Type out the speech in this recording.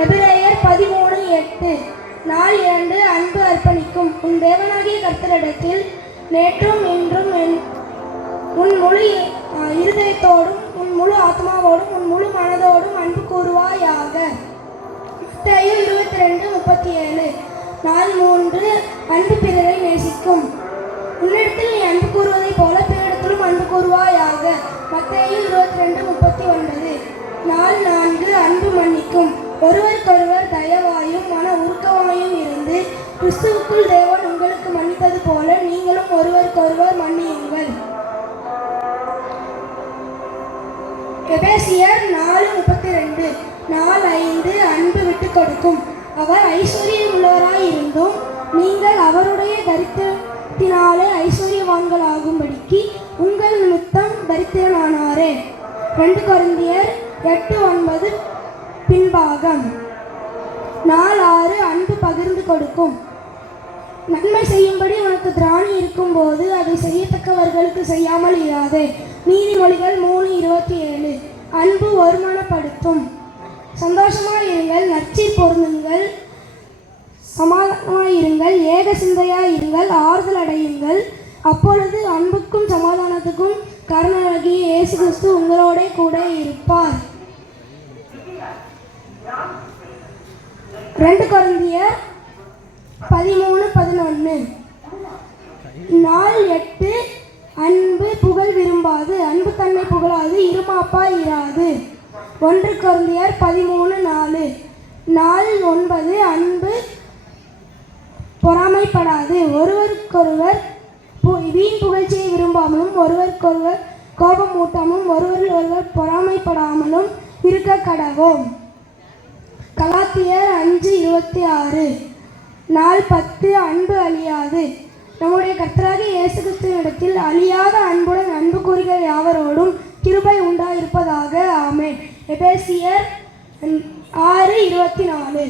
எபிரேயர் 13:8 நாள் 2 அன்பு அர்ப்பணிக்கும். உன் தேவனாகிய கர்த்தரிடத்தில் நேற்றும் இன்றும் உன் முழு இருதயத்தோடும் உன் முழு ஆத்மாவோடும் உன் முழு மனதோடும் அன்பு கூறுவாயாக. மத்தேயு 22:37 நாள் 3 அன்பு பிறரை நேசிக்கும். உன்னிடத்தில் நீ அன்பு கூறுவதைப் போல பிறரிடத்திலும் அன்பு கூறுவாயாக. மத்தேயு 22:39 நாள் 4 அன்பு மன்னிக்கும். ஒருவருக்கொருவர் தயவாயும் மன உருக்கமாயும் இருந்து கிறிஸ்துவுக்குள் தேவன் உங்களுக்கு மன்னித்தது போல நீங்களும் ஒருவருக்கொருவர் மன்னியுங்கள். எபேசியர் 4:32 நாள் 5 அன்பு விட்டு கொடுக்கும். அவர் ஐஸ்வர்யம் உள்ளவராயிருந்தும் நீங்கள் அவருடைய தரித்திரத்தினாலே ஐஸ்வர்யவான்களாகும்படிக்கு உங்கள் நிமித்தம் தரித்திரனானாரே. 2 கொரிந்தியர் 8:9 பின்பாகம். நாள் 6 அன்பு பகிர்ந்து கொடுக்கும். நன்மை செய்யும்படி உனக்கு திராணி இருக்கும்போது அதை செய்யத்தக்கவர்களுக்கு செய்யாமல் இராதே. நீதிமொழிகள் 3:27 அன்பு ஒருமனப்படுத்தும். சந்தோஷமாயிருங்கள், நற்சீர் பொருந்துங்கள், சமாதானமாயிருங்கள், ஏக சிந்தையாயிருங்கள், ஆறுதல் அடையுங்கள். அப்பொழுது அன்புக்கும் சமாதானத்துக்கும் கர்த்தராகிய இயேசு கிறிஸ்து உங்களோட கூட இருப்பார். 2 கொரிந்தியர் 13:11 நாள் 8 அன்பு புகழ் விரும்பாது, அன்பு தன்னை புகழாது, இருமாப்பா இராது. 1 கொரிந்தியர் 13:4 நாள் 9 அன்பு பொறாமைப்படாது, ஒருவருக்கொருவர் வீண் புகழ்ச்சியை விரும்பாமலும் ஒருவருக்கொருவர் கோபம் ஊட்டாமலும் ஒருவர் பொறாமைப்படாமலும் இருக்க கடவோம். கலாத்தியர் 5:26 நாள் 10 அன்பு அழியாது. நம்முடைய கர்த்தராகிய இயேசு கிறிஸ்துவினிடத்தில் அழியாத அன்புடன் அன்பு கூறுகிற யாவரோடும் கிருபை உண்டாயிருப்பதாக. ஆமென். எபேசியர் 6:24